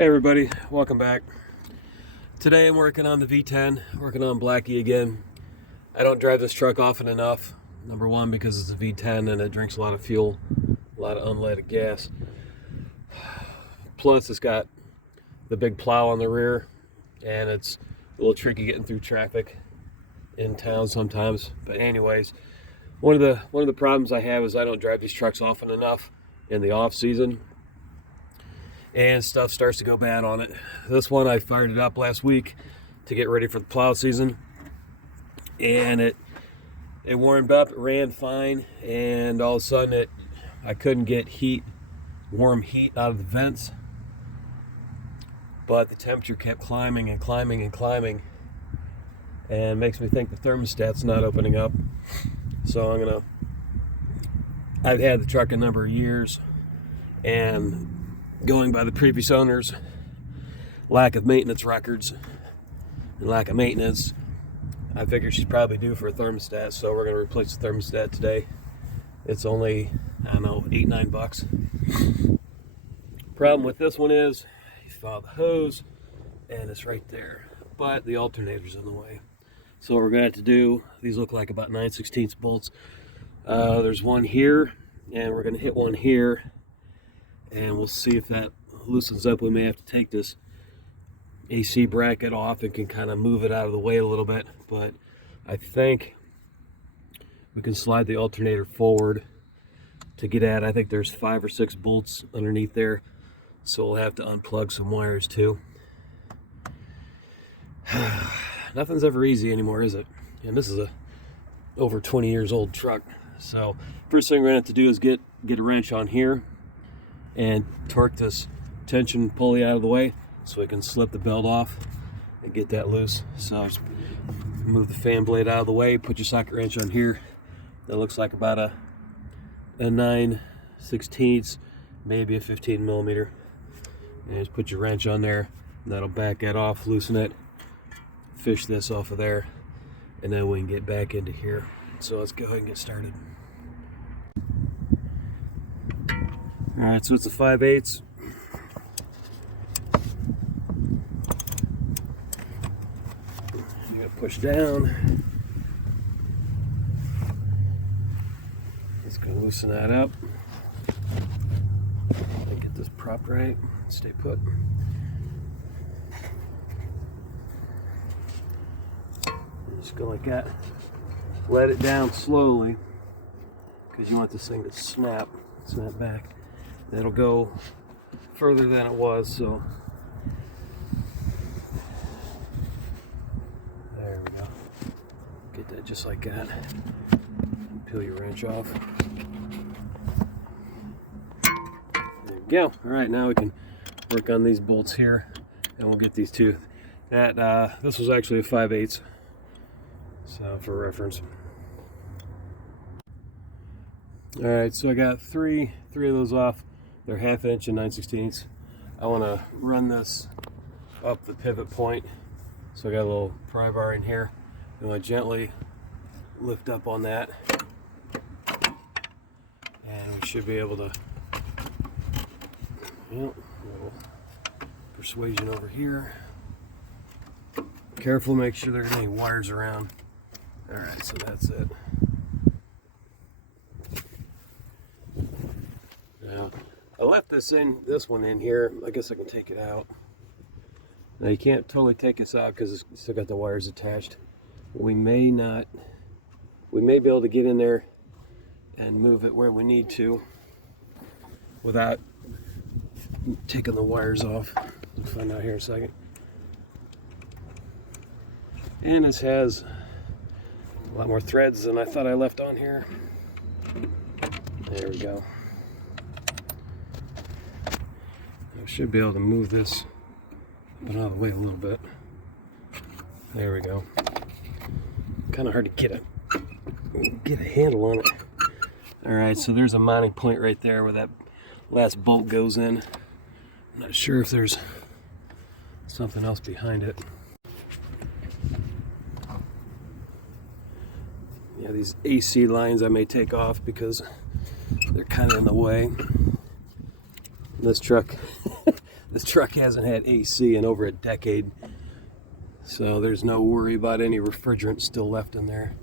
Hey everybody, welcome back. Today I'm working on the V10, working on Blackie again. I don't drive this truck often enough. Number one, because it's a V10 and it drinks a lot of fuel, a lot of unleaded gas. Plus it's got the big plow on the rear and it's a little tricky getting through traffic in town sometimes. But anyways, one of the problems I have is I don't drive these trucks often enough in the off season. And stuff starts to go bad on it. This one, I fired it up last week to get ready for the plow season, and it warmed up, it ran fine, and all of a sudden I couldn't get warm heat out of the vents, but the temperature kept climbing and climbing and climbing, and makes me think the thermostat's not opening up. So I've had the truck a number of years, and going by the previous owner's lack of maintenance records and lack of maintenance, I figured she's probably due for a thermostat, so we're going to replace the thermostat today. It's only, I don't know, $8-9. Problem with this one is you follow the hose and it's right there, but the alternator's in the way. So what we're going to have to do, these look like about 9/16 bolts. There's one here, and we're going to hit one here, and we'll see if that loosens up. We may have to take this AC bracket off and can kind of move it out of the way a little bit, but I think we can slide the alternator forward to get at. I think there's 5 or 6 bolts underneath there, so we'll have to unplug some wires too. Nothing's ever easy anymore, is it? And this is a over 20 years old truck. So first thing we're gonna have to do is get a wrench on here and torque this tension pulley out of the way so we can slip the belt off and get that loose. So just move the fan blade out of the way, put your socket wrench on here. That looks like about a 9/16, maybe a 15 millimeter. And just put your wrench on there, and that'll back that off, loosen it, fish this off of there, and then we can get back into here. So let's go ahead and get started. Alright, so it's a 5/8. You gotta push down. Let's go loosen that up. And get this propped right. Stay put. Just go like that. Let it down slowly, because you want this thing to snap back. That'll go further than it was, so there we go. Get that just like that. Peel your wrench off. There we go. All right, now we can work on these bolts here, and we'll get these two. This was actually a 5/8, so for reference. All right, so I got three of those off. They're 1/2 inch and 9/16. I want to run this up the pivot point. So I got a little pry bar in here. I'm going to gently lift up on that. And we should be able to, a little persuasion over here. Careful, make sure there aren't any wires around. All right, so that's it. Now, I left this one in here. I guess I can take it out. Now you can't totally take this out because it's still got the wires attached. We may be able to get in there and move it where we need to without taking the wires off. We'll find out here in a second. And this has a lot more threads than I thought I left on here. There we go. I should be able to move this out of the way a little bit. There we go. Kind of hard to get a handle on it. All right, so there's a mounting point right there where that last bolt goes in. I'm not sure if there's something else behind it. Yeah, these AC lines I may take off because they're kind of in the way. This truck This truck hasn't had AC in over a decade, so there's no worry about any refrigerant still left in there.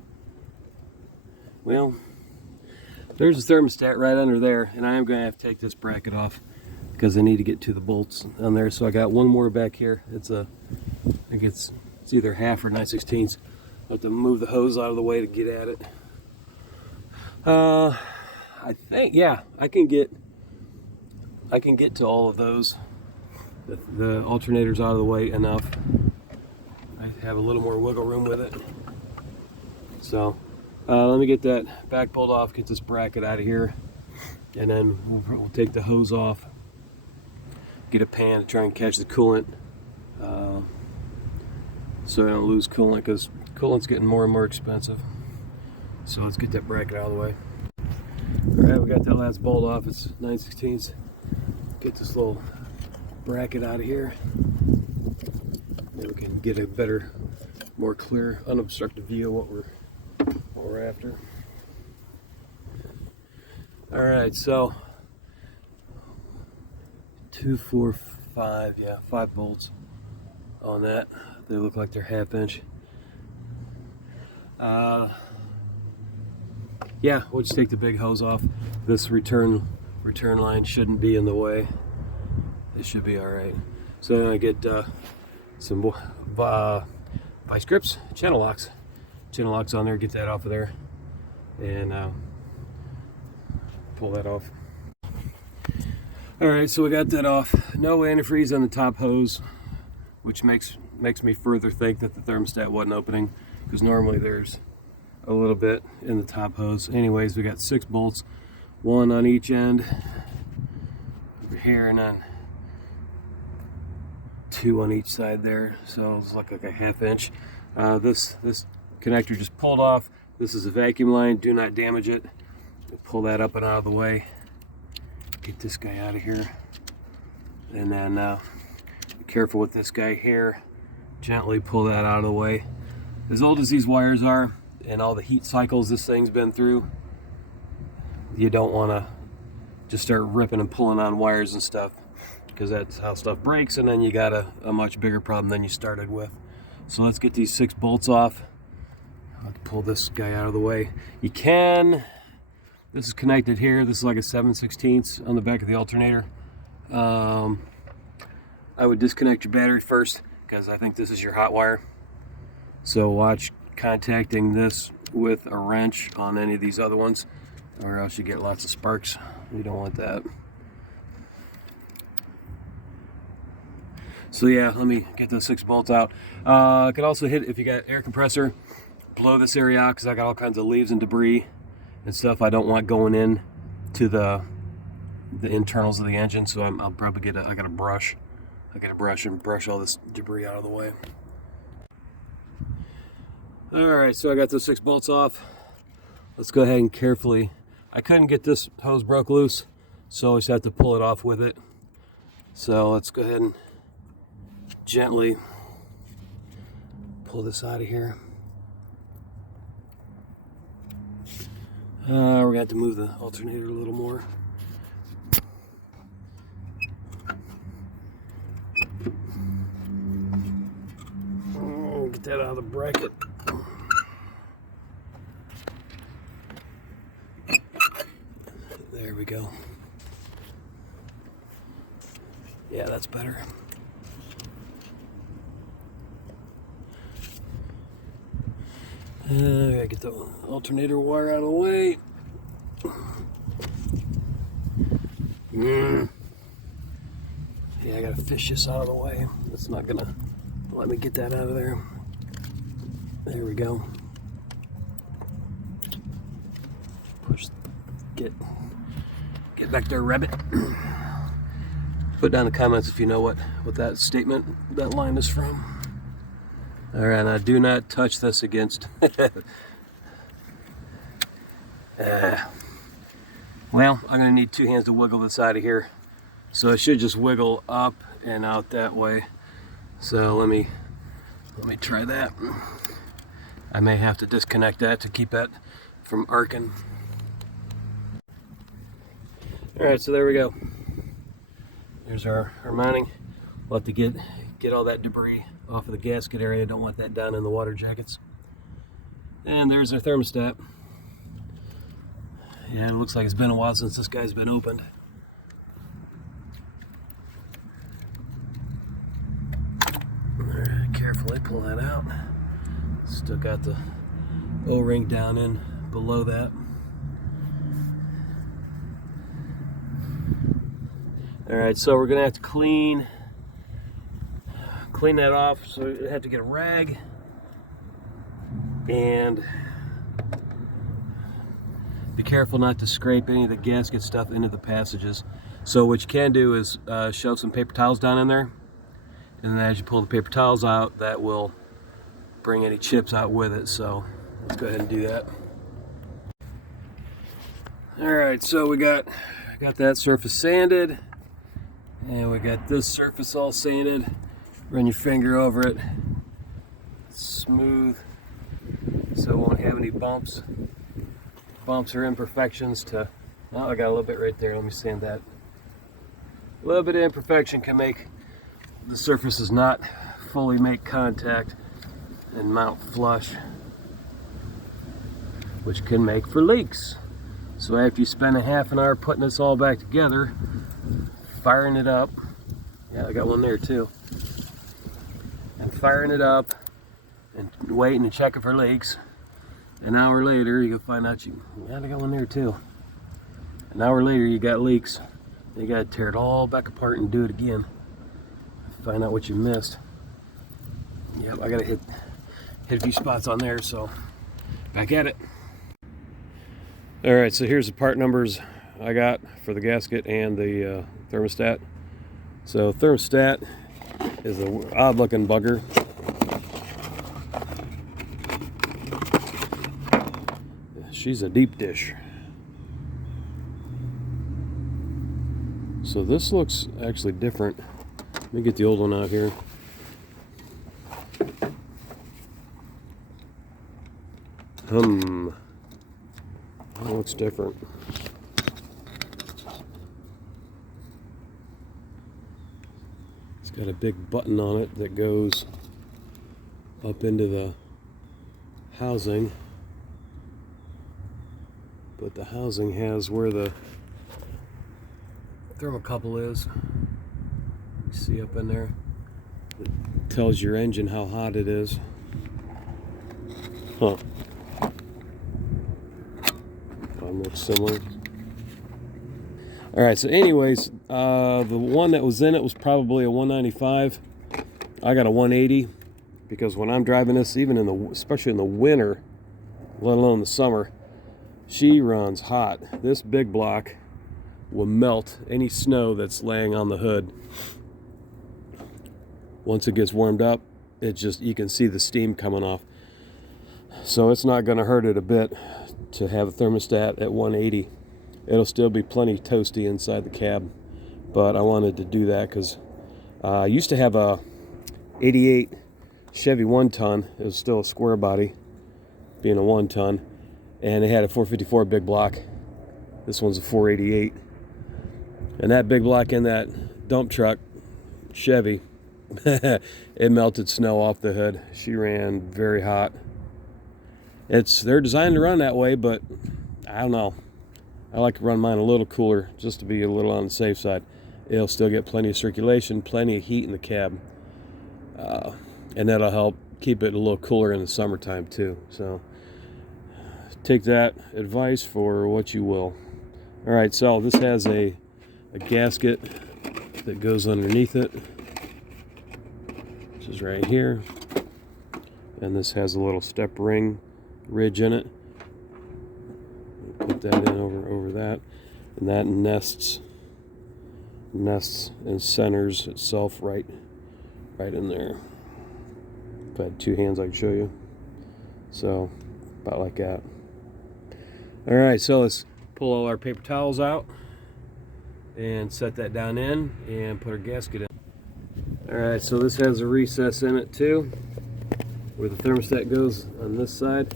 Well, there's the thermostat right under there, and I am going to have to take this bracket off because I need to get to the bolts on there. So I got one more back here. I think it's either half or 9/16. I have to move the hose out of the way to get at it. I think, yeah, I can get to all of those. The alternator's out of the way enough. I have a little more wiggle room with it. So let me get that back bolt off, get this bracket out of here, and then we'll take the hose off, get a pan to try and catch the coolant, so I don't lose coolant, because coolant's getting more and more expensive. So let's get that bracket out of the way. Alright, we got that last bolt off. It's 9/16. Get this little bracket out of here. Maybe we can get a better, more clear, unobstructed view of what we're after. Alright, so 2, 4, 5, yeah, 5 bolts on that. They look like they're 1/2 inch. Yeah, we'll just take the big hose off. This return line shouldn't be in the way. It should be all right. So I get some vice grips, channel locks on there. Get that off of there, and pull that off. All right, so we got that off. No antifreeze on the top hose, which makes me further think that the thermostat wasn't opening, because normally there's a little bit in the top hose. Anyways, we got 6 bolts, 1 on each end over here, and then 2 on each side there. So it's like a 1/2 inch. This connector just pulled off. This is a vacuum line. Do not damage it. Pull that up and out of the way. Get this guy out of here, and then be careful with this guy here. Gently pull that out of the way. As old as these wires are, and all the heat cycles this thing's been through, you don't want to just start ripping and pulling on wires and stuff, because that's how stuff breaks, and then you got a much bigger problem than you started with. So let's get these 6 bolts off. I'll pull this guy out of the way. You can, this is connected here. This is like a 7/16 on the back of the alternator. I would disconnect your battery first, because I think this is your hot wire. So watch contacting this with a wrench on any of these other ones, or else you get lots of sparks. You don't want that. So yeah, let me get those 6 bolts out. I could also hit, if you got air compressor, blow this area out, because I got all kinds of leaves and debris and stuff I don't want going in to the internals of the engine. So I'll probably get I got a brush and brush all this debris out of the way. Alright, so I got those 6 bolts off. Let's go ahead and carefully, I couldn't get this hose broke loose, so I just have to pull it off with it. So let's go ahead and gently pull this out of here. We're going to have to move the alternator a little more. Get that out of the bracket. There we go. Yeah, that's better. I gotta get the alternator wire out of the way. Yeah, I gotta fish this out of the way. It's not gonna let me get that out of there. There we go. Push, get back there, rabbit. Put down in the comments if you know what that statement, that line is from. All right, now do not touch this against. Well, I'm gonna need 2 hands to wiggle this out of here. So it should just wiggle up and out that way. So let me try that. I may have to disconnect that to keep that from arcing. All right, so there we go. There's our mounting. We'll have to get all that debris off of the gasket area. Don't want that down in the water jackets. And there's our thermostat. Yeah, it looks like it's been a while since this guy's been opened. Alright, carefully pull that out. Still got the O-ring down in below that. Alright, so we're gonna have to clean that off. So we have to get a rag and be careful not to scrape any of the gasket stuff into the passages. So what you can do is shove some paper towels down in there, and then as you pull the paper towels out, that will bring any chips out with it. So let's go ahead and do that. Alright, so we got that surface sanded, and we got this surface all sanded. Run your finger over it, smooth, so it won't have any bumps or imperfections to, oh, I got a little bit right there, let me sand that. A little bit of imperfection can make the surfaces not fully make contact and mount flush, which can make for leaks. So after you spend a half an hour putting this all back together, firing it up, yeah, I got one there too, and firing it up and waiting and checking for leaks, an hour later you can find out yeah, I got one there too. An hour later you got leaks. You got to tear it all back apart and do it again. Find out what you missed. Yep, I got to hit a few spots on there, so back at it. Alright, so here's the part numbers I got for the gasket and the thermostat. So thermostat is an odd looking bugger. She's a deep dish. So this looks actually different. Let me get the old one out here. That looks different. It's got a big button on it that goes up into the housing. But the housing has where the thermocouple is. You see up in there? It tells your engine how hot it is. Huh. Looks similar. Alright, so anyways, the one that was in it was probably a 195. I got a 180 because when I'm driving this, even especially in the winter, let alone the summer, she runs hot. This big block will melt any snow that's laying on the hood. Once it gets warmed up, you can see the steam coming off. So it's not going to hurt it a bit to have a thermostat at 180. It'll still be plenty toasty inside the cab, but I wanted to do that because I used to have a 88 Chevy 1-ton. It was still a square body, being a 1-ton, and it had a 454 big block. This one's a 488, and that big block in that dump truck Chevy, it melted snow off the hood. She ran very hot. They're designed to run that way, but I don't know. I like to run mine a little cooler just to be a little on the safe side. It'll still get plenty of circulation, plenty of heat in the cab, and that'll help keep it a little cooler in the summertime too. So take that advice for what you will. All right, so this has a gasket that goes underneath it, which is right here, and this has a little step ring ridge in it. Put that in over that, and that nests and centers itself right in there. If I had two hands, I could show you. So about like that. All right, so let's pull all our paper towels out and set that down in and put our gasket in. All right, so this has a recess in it too, where the thermostat goes on this side.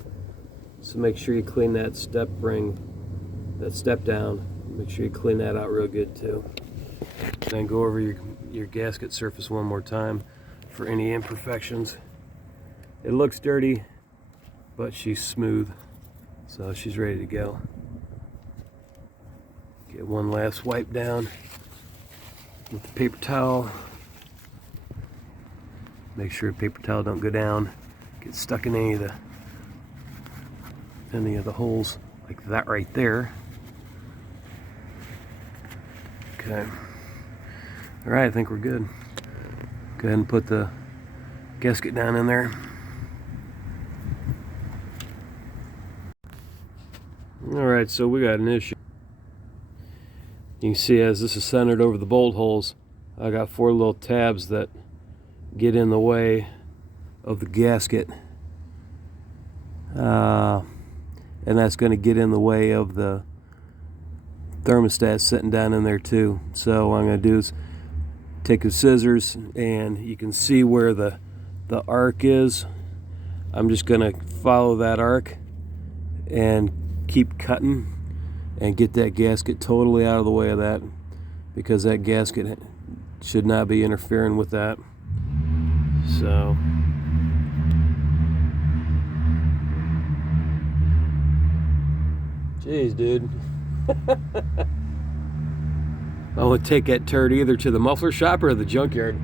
So make sure you clean that step ring, that step down. Make sure you clean that out real good too. Then go over your your gasket surface one more time for any imperfections. It looks dirty, but she's smooth, so she's ready to go. Get one last wipe down with the paper towel. Make sure the paper towel don't go down, get stuck in any of the holes like that right there. Okay. All right, I think we're good. Go ahead and put the gasket down in there. All right, so we got an issue. You can see as this is centered over the bolt holes, I got 4 little tabs that get in the way of the gasket. And that's going to get in the way of the thermostat sitting down in there too. So what I'm going to do is take the scissors, and you can see where the arc is. I'm just going to follow that arc and keep cutting and get that gasket totally out of the way of that, because that gasket should not be interfering with that. So jeez, dude. I would take that turd either to the muffler shop or the junkyard.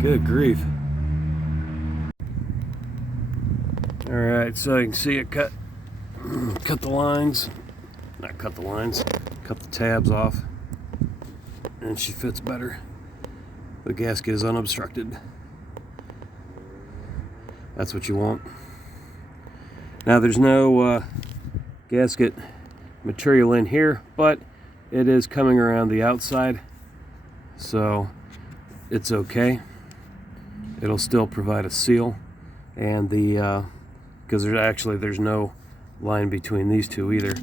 Good grief. Alright, so you can see it cut the lines. Not cut the lines, cut the tabs off. And she fits better. The gasket is unobstructed. That's what you want. Now there's no gasket material in here, but it is coming around the outside, so it's okay. It'll still provide a seal, and because there's no line between these two either,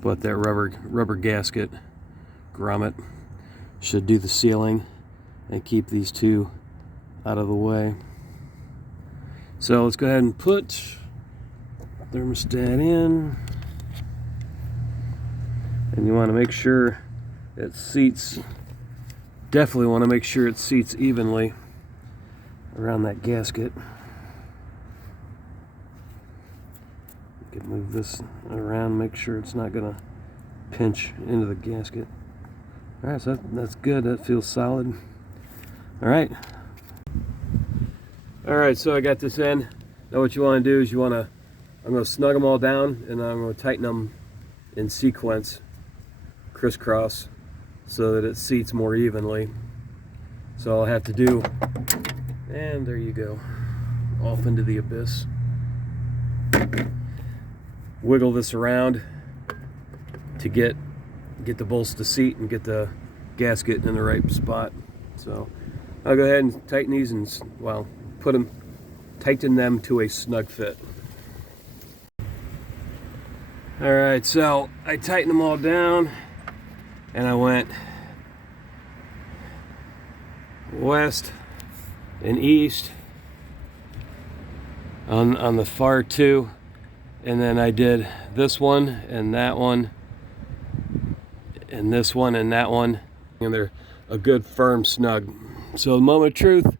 but that rubber gasket grommet should do the sealing and keep these two out of the way. So let's go ahead and put thermostat in, and you want to make sure it seats, definitely want to make sure it seats evenly around that gasket. You can move this around, make sure it's not going to pinch into the gasket. Alright, so that's good, that feels solid. Alright, so I got this in. Now what you want to do is I'm going to snug them all down, and I'm going to tighten them in sequence, crisscross, so that it seats more evenly. So I'll have to do, and there you go, off into the abyss. Wiggle this around to get the bolts to seat and get the gasket in the right spot. So I'll go ahead and tighten these and, well, tighten them to a snug fit. Alright, so I tightened them all down, and I went west and east on the far two, and then I did this one and that one and this one and that one, and they're a good firm snug. So the moment of truth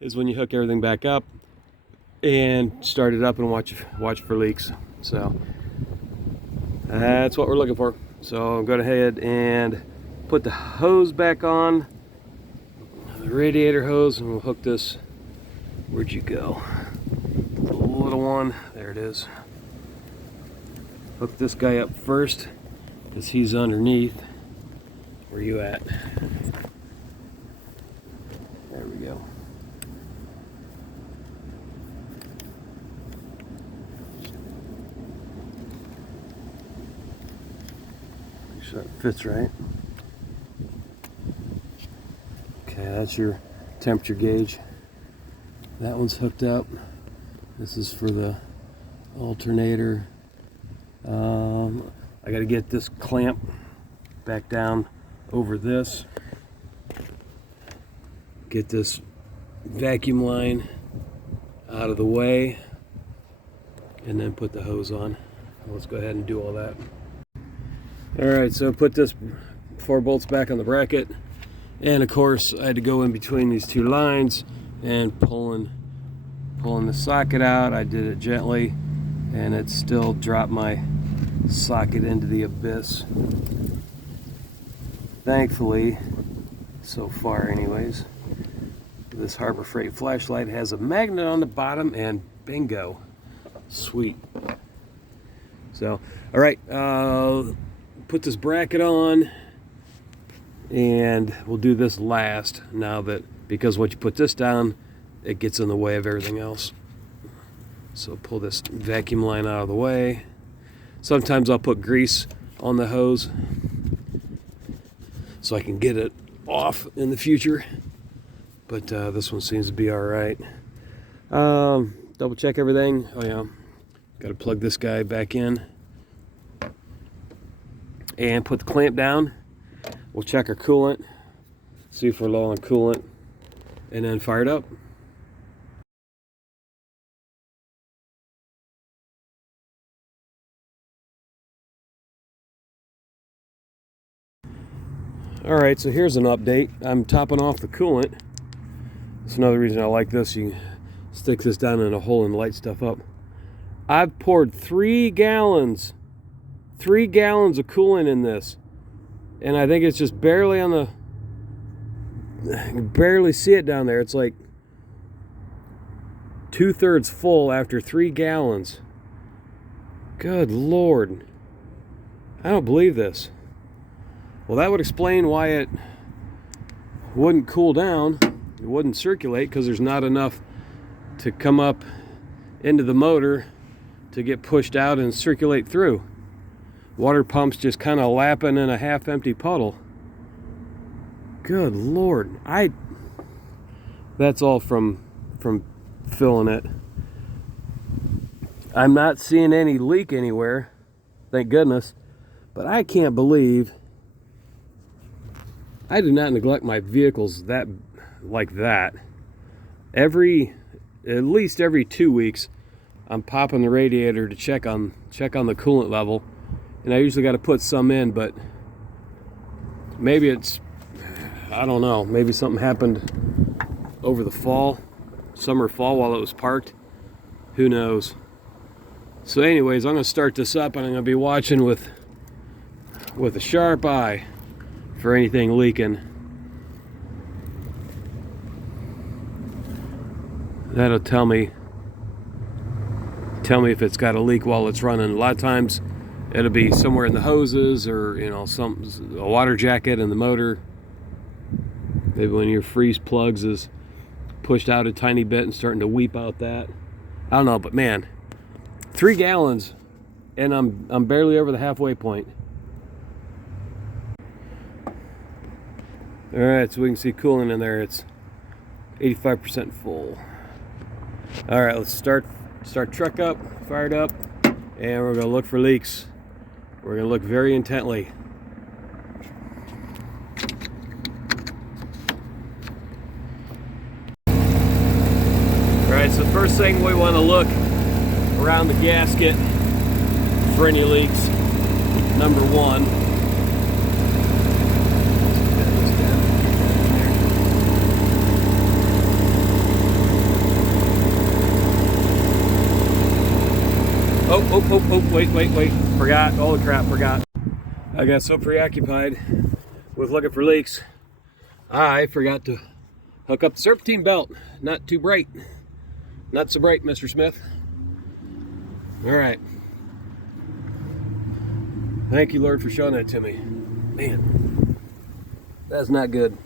is when you hook everything back up and start it up and watch for leaks. So that's what we're looking for. So I'm going ahead and put the hose back on, the radiator hose, and we'll hook this. Where'd you go? The little one, there it is. Hook this guy up first, because he's underneath. Where you at? There we go. Make sure that fits right. Okay, that's your temperature gauge. That one's hooked up. This is for the alternator. I got to get this clamp back down over this. Get this vacuum line out of the way, and then put the hose on. Let's go ahead and do all that. Alright, so put this 4 bolts back on the bracket, And of course I had to go in between these two lines and pulling the socket out. I did it gently and it still dropped my socket into the abyss. Thankfully, so far anyways, this Harbor Freight flashlight has a magnet on the bottom, and bingo, sweet. So, all right, put this bracket on, and we'll do this last now, because once you put this down, it gets in the way of everything else. So pull this vacuum line out of the way. Sometimes I'll put grease on the hose so I can get it off in the future, but this one seems to be all right. Double check everything. Oh yeah, got to plug this guy back in and put the clamp down. We'll check our coolant, see if we're low on coolant, and then fire it up. All right, so here's an update. I'm topping off the coolant. That's another reason I like this. You stick this down in a hole and light stuff up. I've poured 3 gallons of coolant in this, and I think it's just barely on the, I can barely see it down there. It's like 2/3 full after 3 gallons. Good Lord. I don't believe this. Well, that would explain why it wouldn't cool down. It wouldn't circulate, because there's not enough to come up into the motor to get pushed out and circulate through. Water pump's just kind of lapping in a half-empty puddle. Good Lord. That's all from filling it. I'm not seeing any leak anywhere, thank goodness, but I can't believe I do not neglect my vehicles like that. At least every 2 weeks, I'm popping the radiator to check on the coolant level, and I usually got to put some in, but maybe it's, I don't know, maybe something happened over the summer fall while it was parked. Who knows? So anyways, I'm going to start this up, and I'm going to be watching with a sharp eye for anything leaking. That'll tell me if it's got a leak while it's running. A lot of times it'll be somewhere in the hoses, or a water jacket in the motor. Maybe when your freeze plugs is pushed out a tiny bit and starting to weep out that. I don't know, but man, 3 gallons and I'm barely over the halfway point. All right, so we can see coolant in there. It's 85% full. All right, let's start truck up, fired up, and we're gonna look for leaks. We're gonna look very intently. All right, so first thing we want to look around the gasket for any leaks. Number one. Oh, wait, forgot, holy crap, forgot. I got so preoccupied with looking for leaks, I forgot to hook up the serpentine belt. Not so bright, Mr. Smith. All right. Thank you, Lord, for showing that to me. Man, that's not good.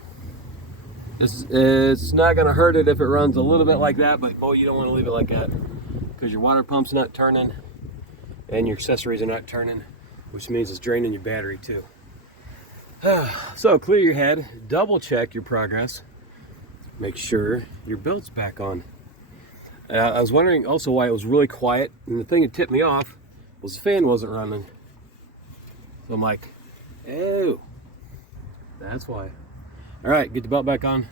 It's not gonna hurt it if it runs a little bit like that, but boy, you don't want to leave it like that, because your water pump's not turning and your accessories are not turning, which means it's draining your battery too. So clear your head, double check your progress, make sure your belt's back on. I was wondering also why it was really quiet, and the thing that tipped me off was the fan wasn't running. So I'm like, oh, that's why. All right, get the belt back on.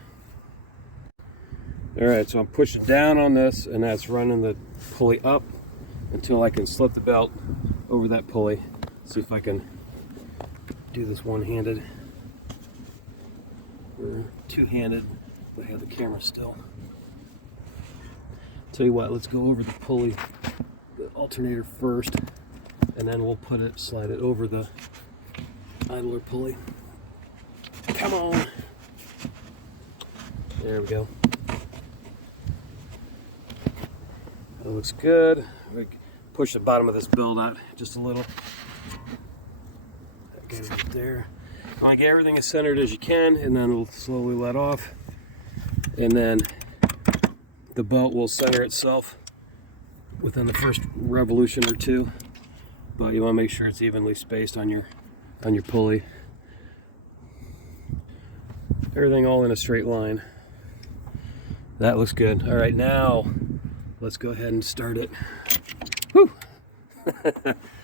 All right, so I'm pushing down on this, and that's running the pulley up until I can slip the belt over that pulley. See if I can do this one-handed. We're two-handed. I have the camera still. Tell you what, let's go over the pulley, the alternator first, and then we'll slide it over the idler pulley. Come on. There we go. That looks good. We push the bottom of this belt out just a little. Get it up there. You want to get everything as centered as you can, and then it'll slowly let off. And then the belt will center itself within the first revolution or two. But you want to make sure it's evenly spaced on your pulley. Everything all in a straight line. That looks good. All right, now let's go ahead and start it. Whew.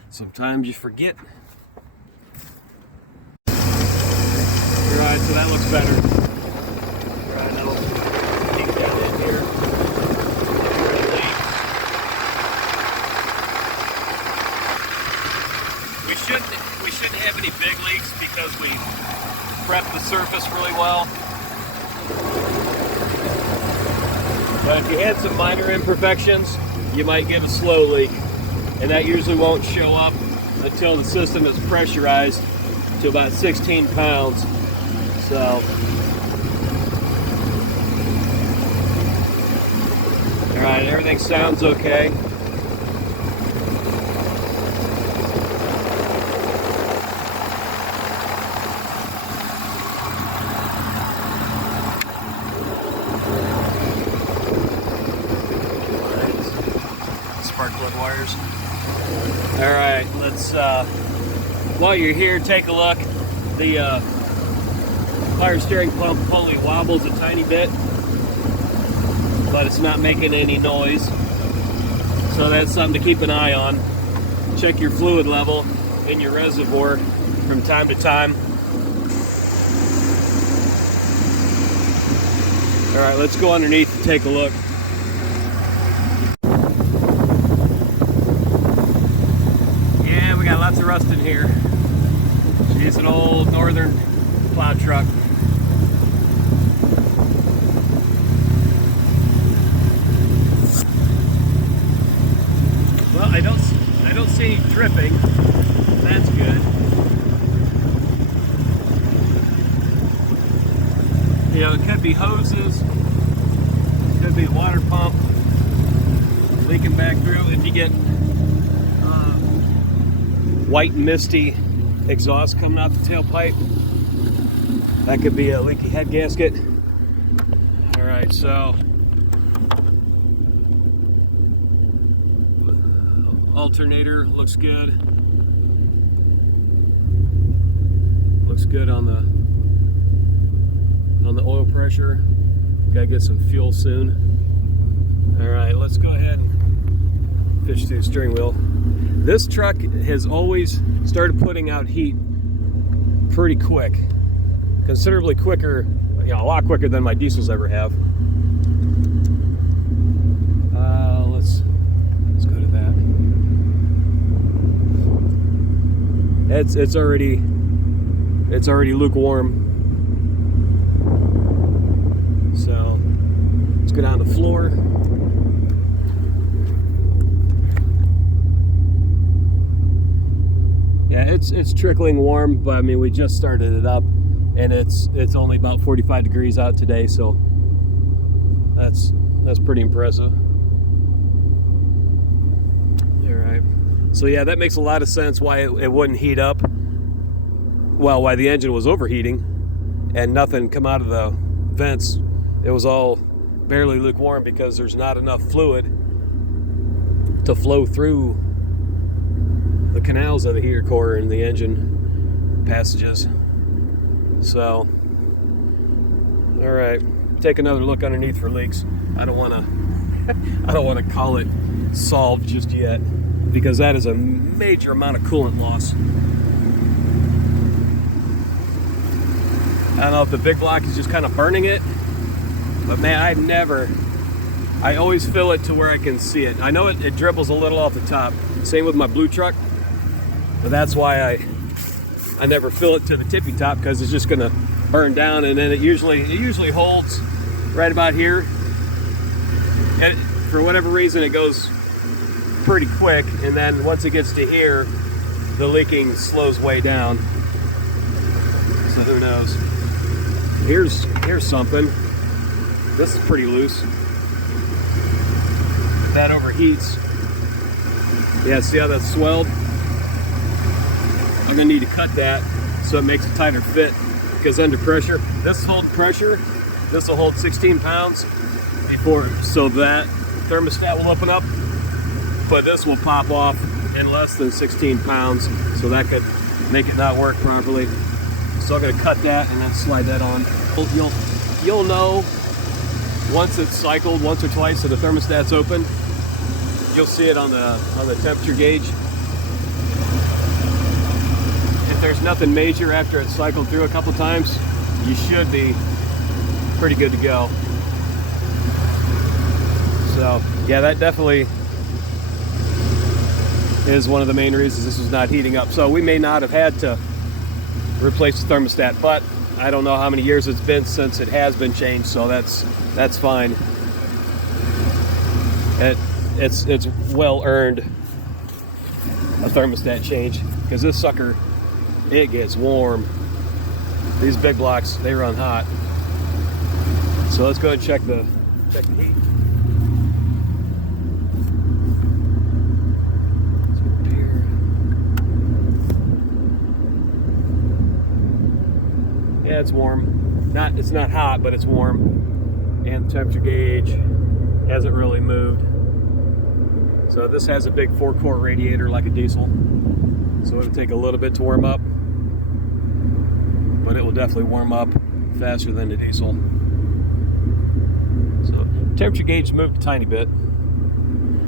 Sometimes you forget. Alright, so that looks better. Alright, now keep that in here. We shouldn't have any big leaks because we prep the surface really well. But if you had some minor imperfections, you might get a slow leak, and that usually won't show up until the system is pressurized to about 16 pounds. So, all right, everything sounds okay. Spark plug wires. All right, let's, while you're here, take a look. The power steering pump pulley wobbles a tiny bit, but it's not making any noise. So that's something to keep an eye on. Check your fluid level in your reservoir from time to time. All right, let's go underneath and take a look. Yeah, we got lots of rust in here. It's an old northern plow truck. Well, I don't see any dripping. That's good. You know, it could be hoses, could be the water pump leaking back through. If you get white misty exhaust coming out the tailpipe, that could be a leaky head gasket. All right, so alternator looks good. Looks good on the oil pressure. Gotta get some fuel soon. All right, let's go ahead and fish through the steering wheel. This truck has always started putting out heat pretty quick, considerably quicker, you know, a lot quicker than my diesels ever have. Let's go to that. It's already lukewarm. So let's go down the floor. Yeah, it's trickling warm, but I mean, we just started it up, and it's only about 45 degrees out today, so that's pretty impressive. All right, so yeah, that makes a lot of sense why it wouldn't heat up. Well, why the engine was overheating and nothing come out of the vents. It was all barely lukewarm because there's not enough fluid to flow through the canals of the heater core and the engine passages. So, all right, take another look underneath for leaks. I don't want to call it solved just yet, because that is a major amount of coolant loss. I don't know if the big block is just kind of burning it, but man, I always fill it to where I can see it. I know it dribbles a little off the top. Same with my blue truck, but that's why I never fill it to the tippy top, because it's just gonna burned down, and then it usually holds right about here. And for whatever reason, it goes pretty quick, and then once it gets to here, the leaking slows way down. So who knows? Here's something. This is pretty loose. That overheats. Yeah, see how that's swelled? I'm gonna need to cut that so it makes a tighter fit, because under pressure, this hold pressure, this will hold 16 pounds so that thermostat will open up, but this will pop off in less than 16 pounds, so that could make it not work properly. So I'm gonna cut that and then slide that on. You'll know once it's cycled once or twice, so the thermostat's open. You'll see it on the temperature gauge. If there's nothing major after it's cycled through a couple times, you should be pretty good to go. So yeah, that definitely is one of the main reasons this was not heating up. So we may not have had to replace the thermostat, but I don't know how many years it's been since it has been changed, so that's fine. It's well earned a thermostat change, because this sucker, it gets warm. These big blocks, they run hot. So let's go ahead and check the heat. Yeah, it's warm. It's not hot, but it's warm. And the temperature gauge hasn't really moved. So this has a big 4-core radiator like a diesel. So it'll take a little bit to warm up, but it will definitely warm up faster than the diesel. So temperature gauge moved a tiny bit.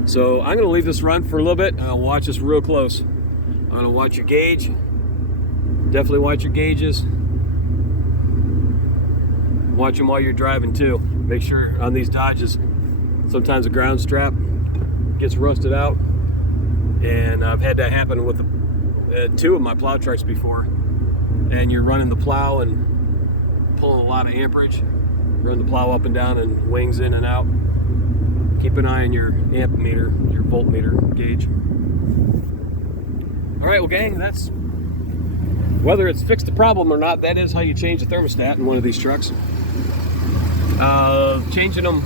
So I'm gonna leave this run for a little bit, and I'll watch this real close. I'm gonna watch your gauge. Definitely watch your gauges. Watch them while you're driving too. Make sure on these Dodges, sometimes the ground strap gets rusted out, and I've had that happen with two of my plow trucks before. And you're running the plow and pulling a lot of amperage. Run the plow up and down and wings in and out. Keep an eye on your amp meter, your voltmeter gauge. All right, well, gang, that's whether it's fixed the problem or not. That is how you change the thermostat in one of these trucks. Changing them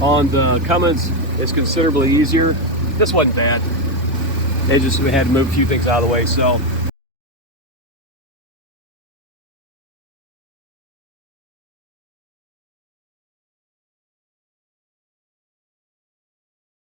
on the Cummins is considerably easier. This wasn't bad. We had to move a few things out of the way. So